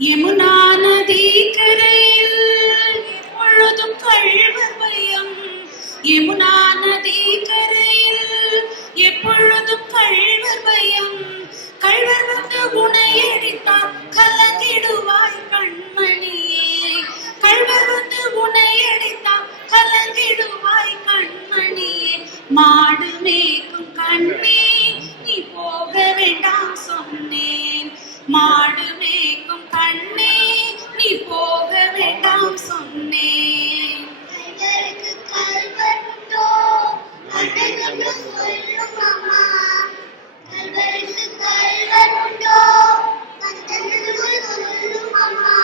யமுனா நதி கரையில் எப்பொழுதும் கள்வர் பயம். யமுனா நதி கரையில் எப்பொழுதும் கள்வர் பயம். கள்வர் வந்து உன்னை அடித்தால் கலங்கிடுவாய் கண்மணியே. கள்வர் வந்து உன்னை அடித்தால் கலங்கிடுவாய் கண்மணியே. மாடு மேய்க்கும் கண்ணே நீ போக வேண்டாம் சொன்னேன். மாடு மேய்க்கும் கண்ணே நீ போக வேண்டாம் சொன்னேன். கள்வருக்கு கள்வர் உண்டோ கள்வருக்கு சொல்லும் அம்மா. கள்வருக்கு கள்வர் உண்டோ கள்வருக்கு சொல்லும் அம்மா.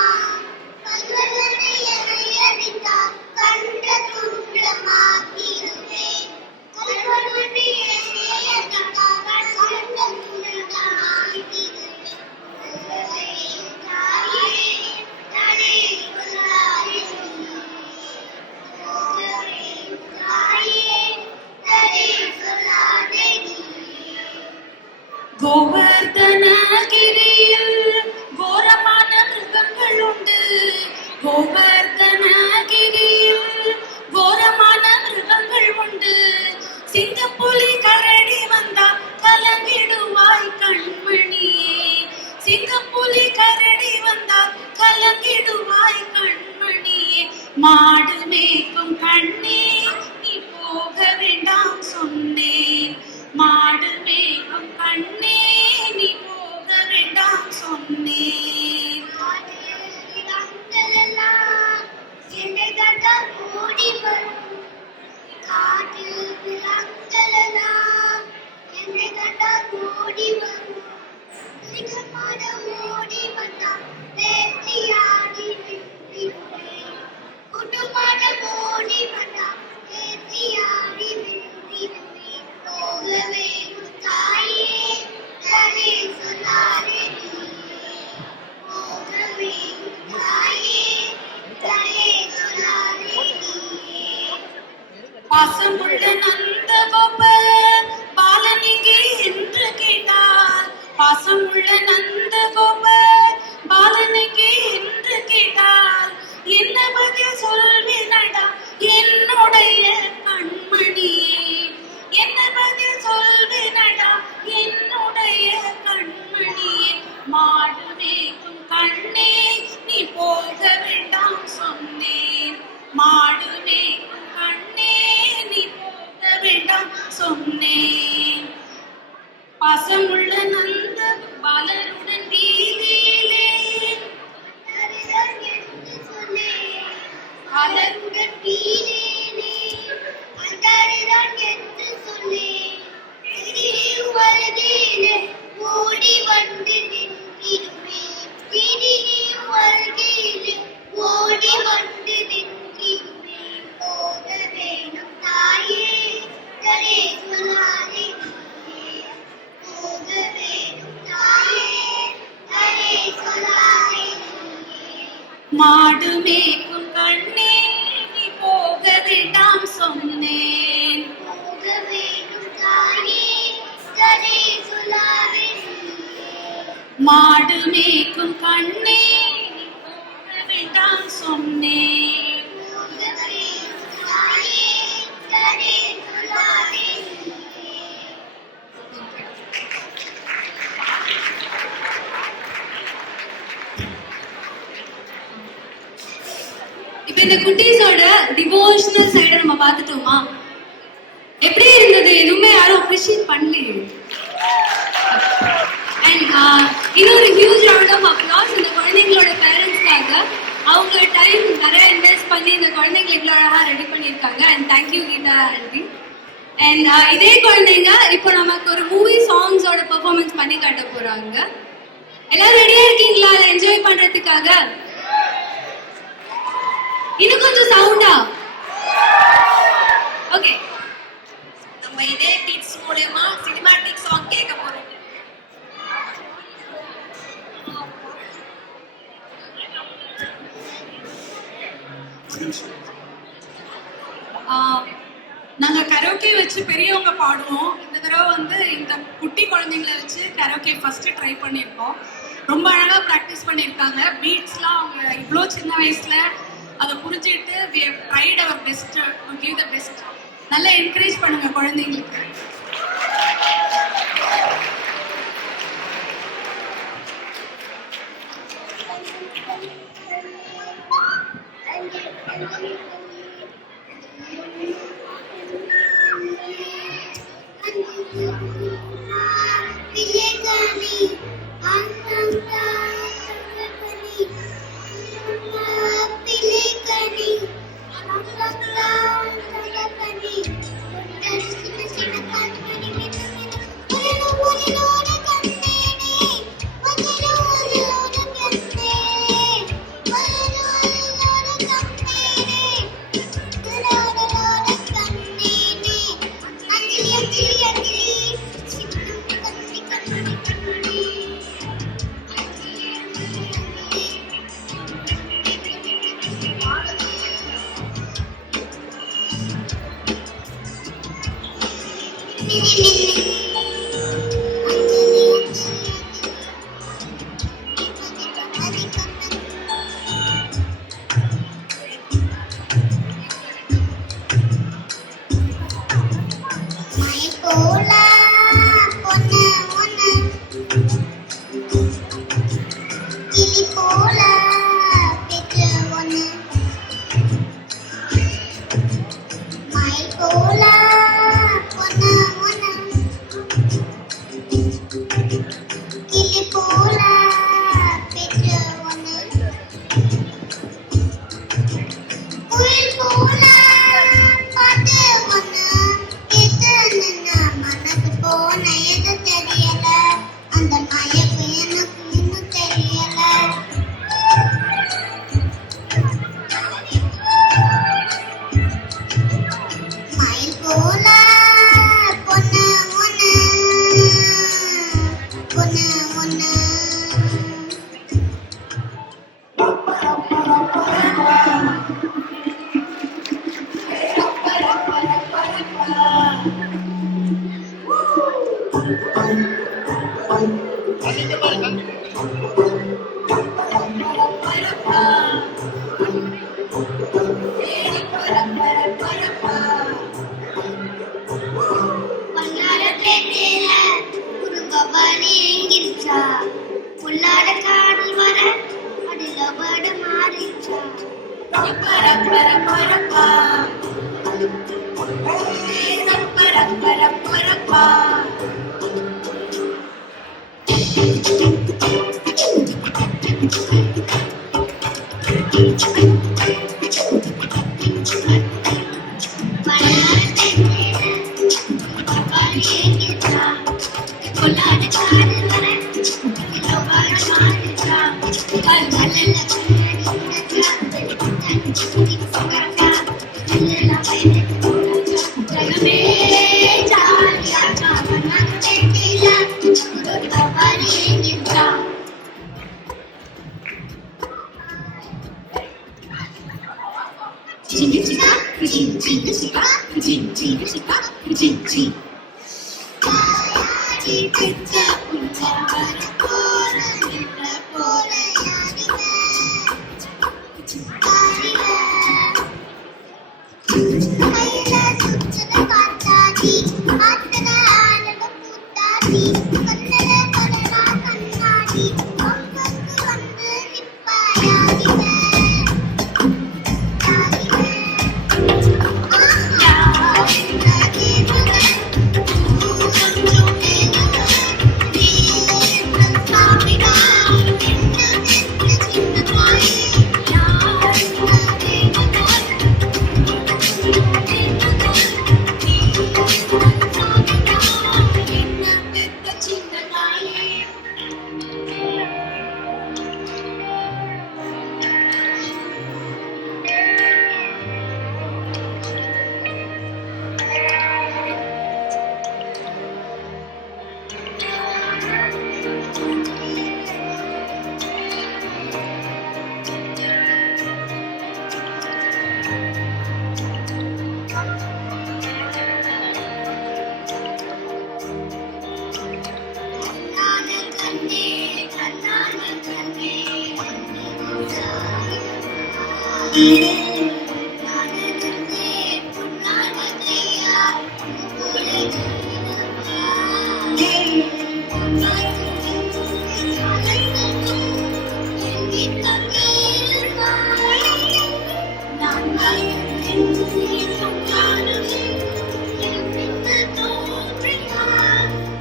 கள்வனை என்னை அடித்தால் கண்ட துண்டமாக்கிடுவேன். கள்வனை என்னை அடித்தால் கண்ட துண்டமாக்கிடுவேன். கோவர்தனகிரியில் கோரமான மிருகங்கள் உண்டு. கோவர்தனகிரியில் கோரமான மிருகங்கள் உண்டு. சிங்கப்புலி கரடி வந்தா கலங்கிடுவாய் கண்மணியே. சிங்கப்புலி கரடி வந்தா கலங்கிடுவாய் கண்மணியே. மாடு மேய்க்கும் கண்ணே நீ போக வேண்டாம் சொன்னேன். மாடு மேய்க்கும் கண்ணே நீ போக வேண்டாம் சொன்னேன். என்னை கண்டால் ஓடி வரும். காட்டில் விலங்குகளெல்லாம் என்னை கண்டால் ஓடி வரும். சிங்கமான ஓடி வந்தால் வேட்டையாடி வென்றிடுவேன். குடும்பமான ஓடி வந்தால் வேட்டையாடி வென்றிடுவேன். போக வேணும் தாயே தடை சொல்லாதே நீயே. போக வேணும் தாயே தடை சொல்லாதே நீயே. பாசமுள்ள நந்தகோபர் பாலனிங்கே என்று கேட்டார். பாசமுள்ள நந்தகோபர் பாலனிங்கே என்று கேட்டார். என்ன பதில் சொல்வேனடா என்னுடைய கண்மணியே. என்ன பதில் சொல்வேனடா என்னுடைய கண்மணியே. மாடு மேய்க்கும் கண்ணே நீ போக வேண்டாம் சொன்னேன். மாடு மேய்க்கும் கண்ணே நீ போக வேண்டாம் சொன்னேன். பாசமுள்ள நந்த பாலருடன் வீதியிலே என்று சொன்னேன். பாலருடன் வீணேனே அந்தரிதான் என்று சொன்னேன். எதிரில் வருகையிலே ஓடி வந்து நின்றிடுவேன். எதிரில் வருகையிலே ஓடி வந்து நின்றிடுவேன். போக வேணும் தாயே தடை சொல்லாதே நீயே. போக வேணும் தாயே தடை சொல்லாதே நீயே. மாடு மேய்க்கும் கண்ணே நீ போக வேண்டாம் சொன்னேன். போக வேணும் தாயே தடை சொல்லாதே நீயே. மாடு மேய்க்கும் கண்ணே நீ போக வேண்டாம் சொன்னேன். போக வேணும் தாயே தடை சொல்லாதே நீயே. இப்ப இந்த குட்டீஸோட டிவோஷனல் சைட நம்ம பார்த்துட்டோமா? எப்படி இருந்தது? எதுவுமே யாரும் அப்ரிஷியேட் பண்ணலையே. அண்ட் இன்னொரு ஹியூஜ் ரவுண்ட் ஆஃப் அப்ளாஸ் இந்த குழந்தைங்களோட பேரண்ட்ஸ்க்காக. அவங்க டைம் நிறைய இன்வெஸ்ட் பண்ணி இந்த குழந்தைங்களை இவ்வளோ அழகா ரெடி பண்ணியிருக்காங்க. And thank you Geeta aunty. And இதே குழந்தைங்க இப்போ நமக்கு ஒரு மூவி சாங்ஸோட பெர்ஃபார்மன்ஸ் பண்ணி காட்ட போறாங்க. எல்லாரும் ரெடியா இருக்கீங்களா அதை என்ஜாய் பண்றதுக்காக? இன்னும் கொஞ்சம் சவுண்டா. ஓகே, நம்ம இதே கிட்ஸ் மூலமா சினிமாட்டிக் சாங் கேட்க போறோம். நாங்க கரோக்கே வச்சு பெரியவங்க பாடுவோம். இந்த தடவை வந்து இந்த குட்டி குழந்தைங்களை வச்சு கரோக்கே ஃபர்ஸ்ட் ட்ரை பண்ணியிருக்கோம். ரொம்ப அழகா ப்ராக்டிஸ் பண்ணியிருக்காங்க. பீட்ஸ்லாம் அவங்க இவ்வளோ சின்ன வயசுல அதை புரிஞ்சுட்டு we have tried our best to give the best. நல்லா என்கரேஜ் பண்ணுங்க குழந்தைங்களுக்கு.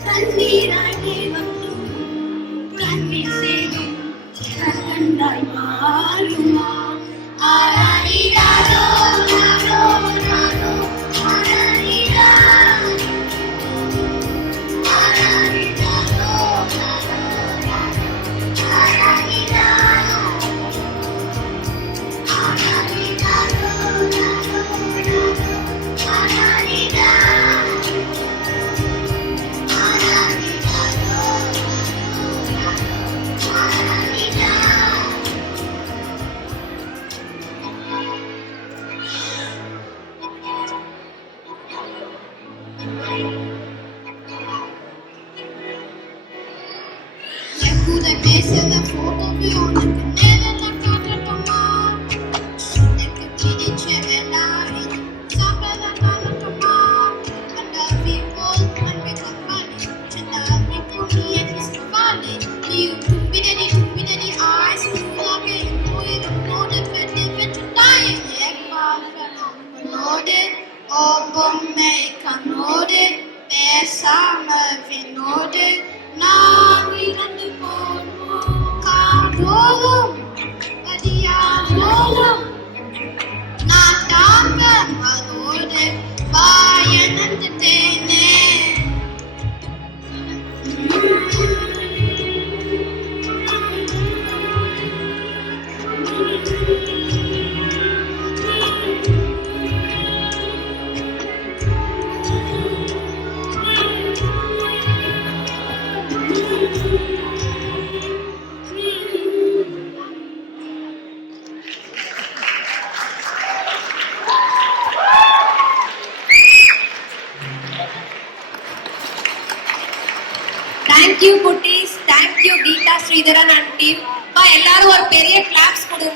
கண்ணீராகி வந்தும் கண்ணீர் சேரும் கண்டாய் மாறுமா ஆராரிடாரோ நாரோ நாரோ ஆராரிடா ஆராரிடாரோ நாரோ நாரோ ஆராரிடா ஆராரிடாரோ நாரோ நாரோ ஆராரிடா Yakuda mesa da foto viona nella la casa toma. Neka tidi chela in sapela kala toma. Anda people anda kapali. Chenda people ni is kapali. You tumbidani eyes lage koi no de pete pete tai ek baar kanode obom me kanode pesa me vinode Nami nanti pono kadolum kadiyalolum natanga malode bayanante tene thank you குட்டீஸ், thank you Geetha Sridharan and team. எல்லாரும் ஒரு பெரிய claps கொடுங்க.